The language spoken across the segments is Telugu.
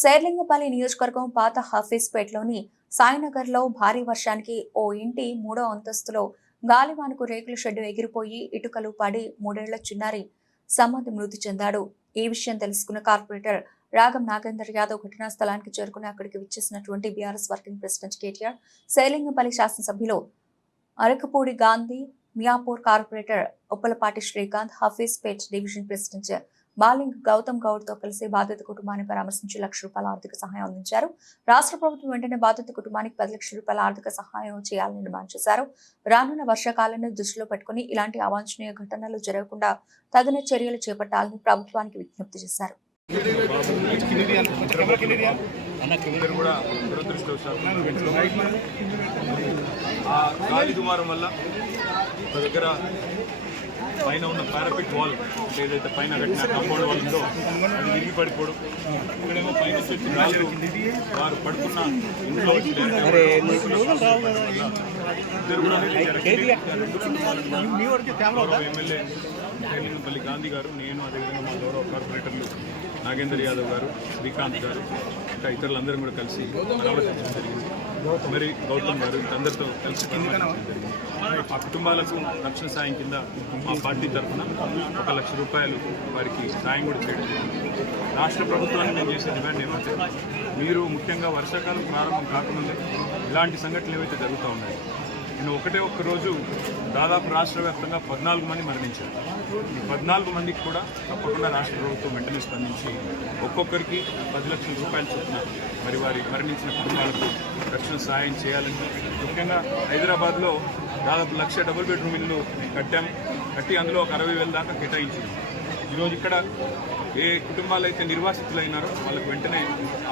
శేర్లింగపల్లి నియోజకవర్గం పాత హఫీజ్పేటలోని సాయినగర్లో భారీ వర్షానికి ఓ ఇంటి 3వ అంతస్తులో గాలివానకు రేకుల షెడ్డు ఎగిరిపోయి ఇటుకలు పడి 3 ఏళ్ల చిన్నారి సమ్మద్ మృతి చెందాడు. ఈ విషయం తెలుసుకున్న కార్పొరేటర్ రాగం నాగేందర్ యాదవ్ ఘటనా స్థలానికి చేరుకుని అక్కడికి విచ్చేసినటువంటి BRS working president KTR, Serilingampally శాసనసభ్యులు Arekapudi Gandhi, Miyapur corporator Uppalapati Srikanth, Hafeezpet division president Baling Gautam Goud తో కలిసి బాధిత కుటుంబాన్ని పరామర్శించి ₹1,00,000 ఆర్థిక సహాయం అందించారు. రాష్ట్ర ప్రభుత్వం వెంటనే బాధిత కుటుంబానికి ₹10,00,000 ఆర్థిక సహాయం చేయాలని డిమాండ్ చేశారు. రానున్న వర్షాకాలాన్ని దృష్టిలో పెట్టుకుని ఇలాంటి అవాంఛనీయ ఘటనలు జరగకుండా తగిన చర్యలు చేపట్టాలని ప్రభుత్వానికి విజ్ఞప్తి చేశారు. పైన ఉన్న పారాపిట్ వాల్ ఏదైతే పైన కట్టిన కాంపౌండ్ వాల్ ఉందో అది విరిగి పడిపోవడం, ఇక్కడేమో పైన చెట్టు రాళ్ళు వారు పడుకున్న ఇంట్లో ఎమ్మెల్యే శేర్లింగపల్లి గాంధీ గారు, నేను, అదేవిధంగా మా గౌరవ కార్పొరేటర్లు నాగేందర్ యాదవ్ గారు, శ్రీకాంత్ గారు, ఇంకా ఇతరులందరం కూడా కలిసి పరామర్శించడం జరిగింది. మరి గౌతమ్ గారు అందరితో కలిసి ఆ కుటుంబాలకు రక్షణ సాయం కింద మా పార్టీ తరఫున ₹1,00,000 వారికి సాయం కూడా చేయడం జరిగింది. రాష్ట్ర ప్రభుత్వాన్ని మేము చేసే డిమాండ్ ఏమంటే, మీరు ముఖ్యంగా వర్షాకాలం ప్రారంభం కాకముందే ఇలాంటి సంఘటనలు ఏవైతే జరుగుతూ ఉన్నాయో, నేను ఒక్క రోజు దాదాపు రాష్ట్ర వ్యాప్తంగా 14 మంది మరణించారు. ఈ 14 మందికి కూడా తప్పకుండా రాష్ట్ర ప్రభుత్వం వెంటనే స్పందించి ఒక్కొక్కరికి ₹10,00,000 చొప్పున మరి వారి మరణించిన కుటుంబాలకు రక్షణ సహాయం చేయాలని, ముఖ్యంగా హైదరాబాద్లో దాదాపు 1,00,000 డబుల్ బెడ్రూమ్ ఇల్లు కట్టి అందులో ఒక 60,000 దాకా కేటాయించింది. ఈరోజు ఇక్కడ ఏ కుటుంబాలు అయితే నిర్వాసితులైనారో వాళ్ళకు వెంటనే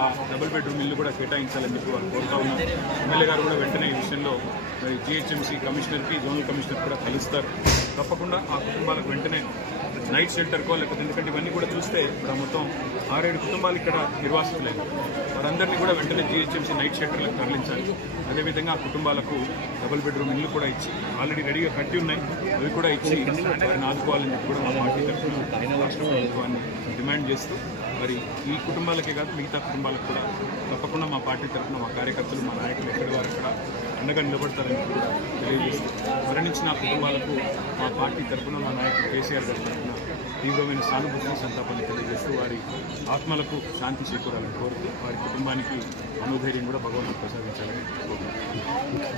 ఆ డబుల్ బెడ్రూమ్ ఇల్లు కూడా కేటాయించాలని చెప్పి వాళ్ళు కోరుతా ఉన్నారు. ఎమ్మెల్యే గారు కూడా వెంటనే ఈ విషయంలో మరి GHMC కమిషనర్కి, జోనల్ కమిషనర్ కూడా కలుస్తారు. తప్పకుండా ఆ కుటుంబాలకు వెంటనే నైట్ షెల్టర్కో లేకపోతే, ఎందుకంటే ఇవన్నీ కూడా చూస్తే ఇక్కడ మొత్తం 6-7 కుటుంబాలు ఇక్కడ నిర్వాసితులైన వారందరినీ కూడా వెంటనే GHMC నైట్ షెల్టర్లకు తరలించాలి. అదేవిధంగా ఆ కుటుంబాలకు డబుల్ బెడ్రూమ్ ఇల్లు కూడా ఇచ్చి, ఆల్రెడీ రెడీగా కట్టి ఉన్నాయి, అవి కూడా ఇచ్చి వారిని ఆదుకోవాలని చెప్పి కూడా మా పార్టీ తరఫున రాష్ట్ర ప్రభుత్వాన్ని డిమాండ్ చేస్తూ, మరి ఈ కుటుంబాలకే కాదు మిగతా కుటుంబాలకు కూడా తప్పకుండా మా పార్టీ తరఫున మా కార్యకర్తలు, మా నాయకులు ఎక్కడి వారు అక్కడ అండగా నిలబడతారని కూడా తెలియజేస్తూ, మరణించిన కుటుంబాలకు మా పార్టీ తరఫున మా నాయకులు కేసీఆర్ గారి తరఫున తీవ్రమైన సానుభూతిని, సంతాపాన్ని తెలియజేస్తూ వారి ఆత్మలకు శాంతి చేకూరాలని కోరుతూ, వారి కుటుంబానికి మనోధైర్యం కూడా భగవంతుడు ప్రసాదించాలని కోరుతున్నాను.